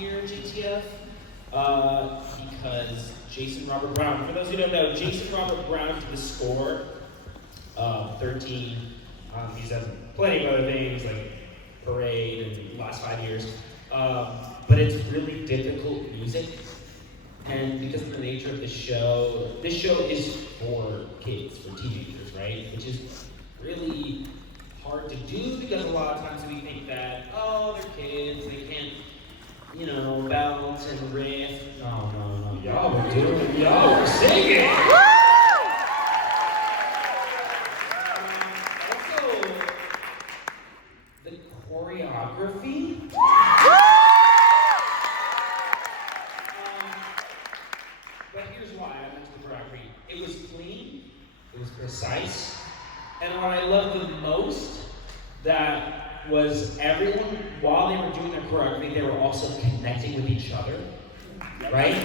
year at JTF because Jason Robert Brown, for those who don't know, Jason Robert Brown did the score, 13. He's done plenty of other things like Parade and the last 5 years. But it's really difficult music. And because of the nature of the show is for kids, for teenagers, right? Which is really hard to do because a lot of times we think that, oh, they're kids, they can't, bounce and riff. No. Y'all were doing it. Y'all were singing. Also, the choreography. But here's why I mentioned the choreography. It was clean, it was precise, and what I loved the most that was everyone, while they were doing their choreography, they were also connecting with each other, right?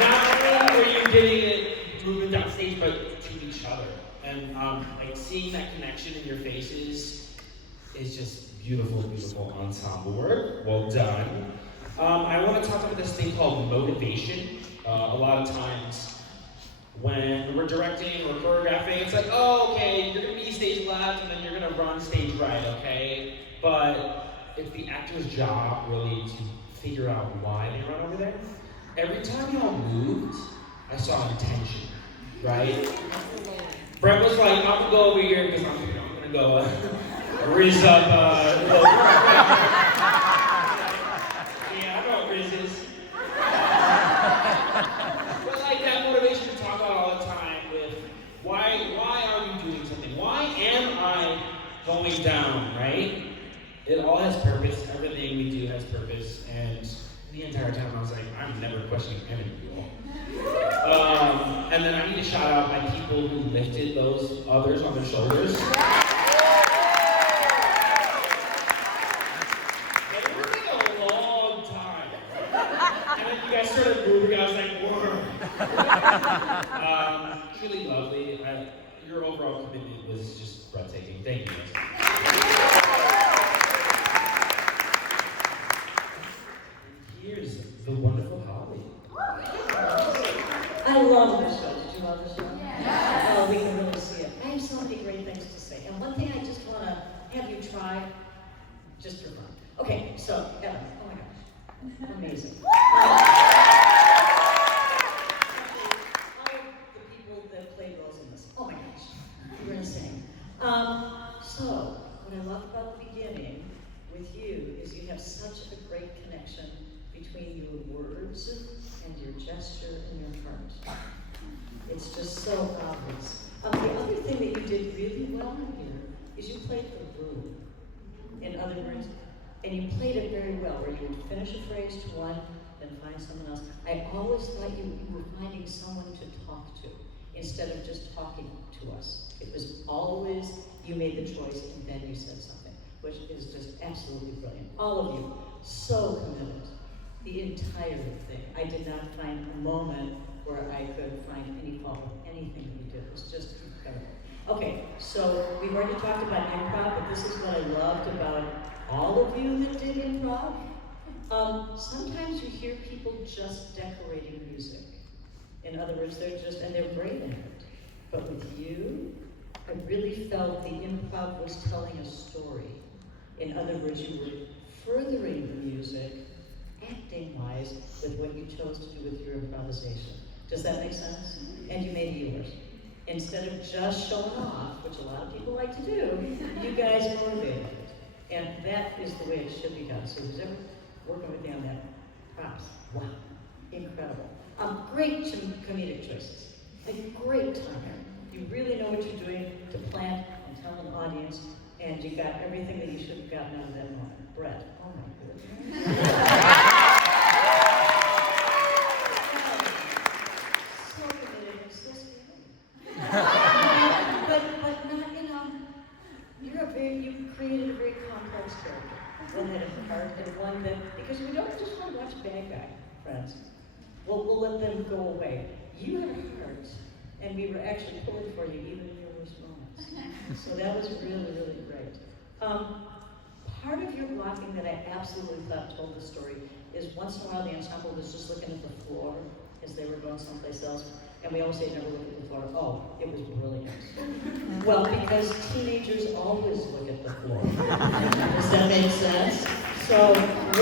Not only were you getting it moving down stage, but to each other. And like seeing that connection in your faces is just beautiful, beautiful ensemble work. Well done. I want to talk about this thing called motivation. A lot of times when we're directing or choreographing, it's like, oh, okay, you're going to be stage left and then you're going to run stage right, okay? But it's the actor's job really to figure out why they run over there. Every time y'all moved, I saw intention, right? Brett was like, I'm going to go over here because I'm going to go raise up yeah, I know what Riz is. But like that motivation to talk about all the time with why are you doing something? Why am I going down, right? It all has purpose. Everything we do has purpose. And the entire time I was like, I'm never questioning any of you all. And then I need to shout out my people who lifted those others on their shoulders. Started moving, I was like, whoa. Truly lovely. Your overall commitment was just breathtaking. Thank you, guys. Here's the wonderful Holly. I love this show. Did you love the show? Yeah. Oh, we can really see it. I have so many great things to say. And one thing I just want to have you try, just for fun. Okay, so, Ellen, oh my gosh, amazing. Oh my gosh, you were insane. So, what I love about the beginning with you is you have such a great connection between your words and your gesture and your heart. It's just so obvious. The other thing that you did really well in here is you played the room. In other words, and you played it very well, where you would finish a phrase to one, then find someone else. I always thought you were finding someone to talk to, instead of just talking to us. It was always, you made the choice and then you said something, which is just absolutely brilliant. All of you, so committed. The entire thing. I did not find a moment where I could find any fault with anything that you did. It was just incredible. Okay, so we've already talked about improv, but this is what I loved about all of you that did improv. Sometimes you hear people just decorating music. In other words, they're great in it. But with you, I really felt the improv was telling a story. In other words, you were furthering the music, acting-wise, with what you chose to do with your improvisation. Does that make sense? And you made it yours. Instead of just showing off, which a lot of people like to do, you guys motivated it. And that is the way it should be done. So who's ever working with me on that, props. Wow, incredible. Great comedic choices. A great timing. You really know what you're doing to plant and tell an audience, and you got everything that you should have gotten out of that moment. Brett, oh my goodness. So committed and so scary. but not, you created a very complex character. One that had a heart and one that, because we don't just want to watch a bad guy, friends. We'll let them go away. You had a heart, and we were actually pulling for you even in your worst moments. So that was really, really great. Part of your blocking that I absolutely thought told the story is once in a while the ensemble was just looking at the floor as they were going someplace else, and we always say never look at the floor. Oh, it was brilliant. Well, because teenagers always look at the floor. Does that make sense? So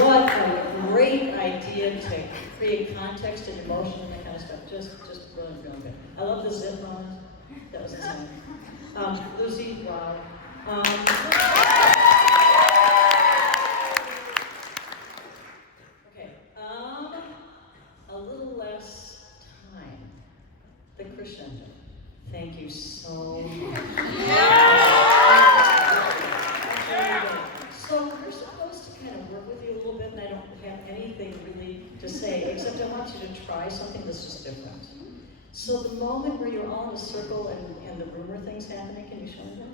what a great idea to create context and emotion and that kind of stuff. Just brilliant, brilliant. Good. I love the zip moment. That was insane. Lucy, wow. Okay, a little less time. The crescendo. Thank you so much. So we're supposed to kind of work with you a little bit, and I don't have anything really to say, except I want you to try something that's just different. So the moment where you're all in a circle and the rumor thing's happening, can you show me that?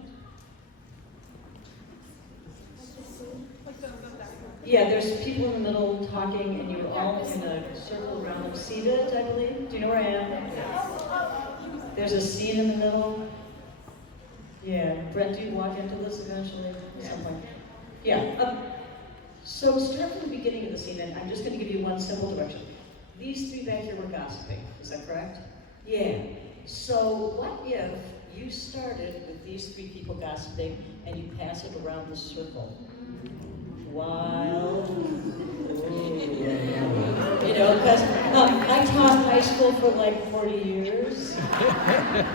Yeah, there's people in the middle talking, and you're all in a circle around them, seated, I believe. Do you know where I am? There's a scene in the middle. Yeah, Brent, do you walk into this eventually at some point? Yeah. So start from the beginning of the scene, and I'm just going to give you one simple direction. These three back here were gossiping. Is that correct? Yeah. So what if you started with these three people gossiping, and you pass it around the circle? While, you know, because I taught high school for like 40 years,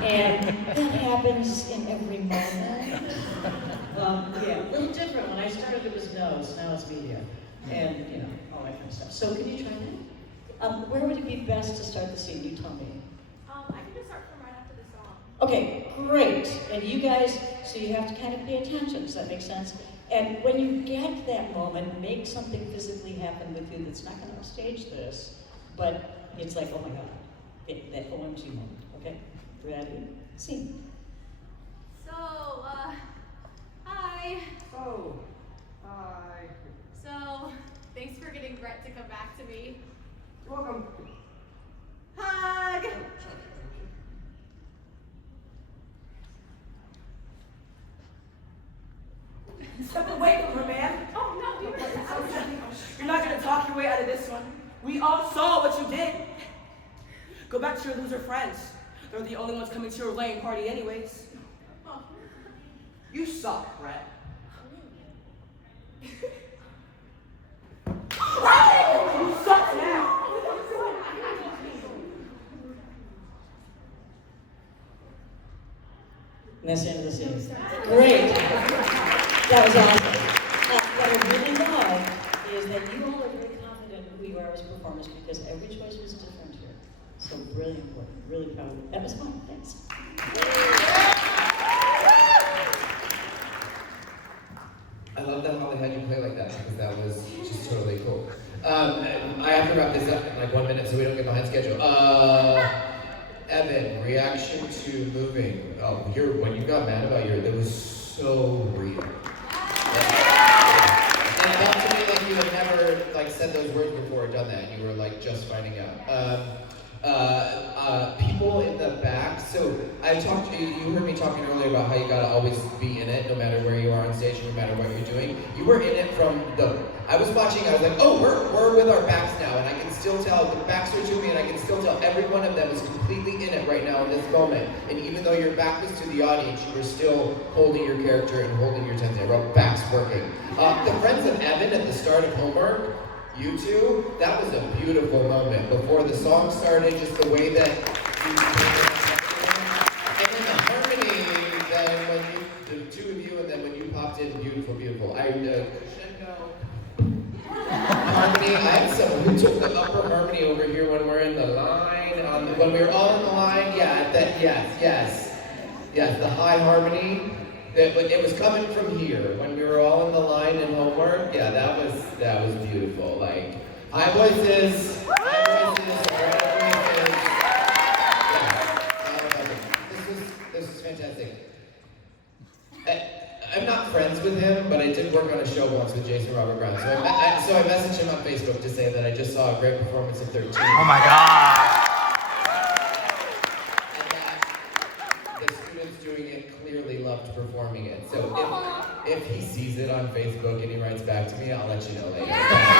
and that happens in every moment. Yeah, a little different. When I started, it was no's, now it's media, and you know, all that kind of stuff. So can you try that? Where would it be best to start the scene? You tell me. I can just start from right after the song. Okay, great. And you guys, so you have to kind of pay attention. Does that make sense? And when you get that moment, make something physically happen with you that's not going to upstage this, but it's like, oh my God, that OMG moment. Okay, ready? Scene. So, hi. Oh, hi. So, thanks for getting Brett to come back to me. You're welcome. Hug! Step away from her, man. Oh, no, you were You're not gonna talk your way out of this one. We all saw what you did. Go back to your loser friends. They're the only ones coming to your lane party anyways. You suck, Brett. You suck now. And that's the end of the scene. Great. That was awesome. What I really love is that you all are very confident in who you are as performers because every choice was different here. So really important. Really proud of you. That was fun. Thanks. I love that how they had you play like that because that was just totally cool. I have to wrap this up in like 1 minute so we don't get behind schedule. Evan, reaction to moving. Oh, when you got mad about that was so real. And it felt to me like you had never like said those words before or done that. You were like just finding out. People in the back. So I talked to you. You heard me talking earlier about how you gotta always be in it, no matter where you are on stage, no matter what you're doing. You were in it from the. I was watching. I was like, oh, we're with our backs now, and I can still tell the backs are to me, and I can still tell every one of them is completely in it right now in this moment. And even though your back was to the audience, you were still holding your character and holding your attention. I wrote backs working. The friends of Evan at the start of Homework. You two, that was a beautiful moment. Before the song started, just the way that you and then the harmony, then when you, the two of you, and then when you popped in, beautiful, beautiful. Harmony, I had someone who took the upper harmony over here when we're in the line, when we were all in the line, yes, the high harmony. It was coming from here when we were all in the line in Homework. Yeah, that was beautiful. Like high voices, bright voices. Yeah, this was fantastic. I'm not friends with him, but I did work on a show once with Jason Robert Brown. So I messaged him on Facebook to say that I just saw a great performance of 13. Oh my God. The students doing it clearly loved performing it. So If he sees it on Facebook and he writes back to me, I'll let you know later. Yeah!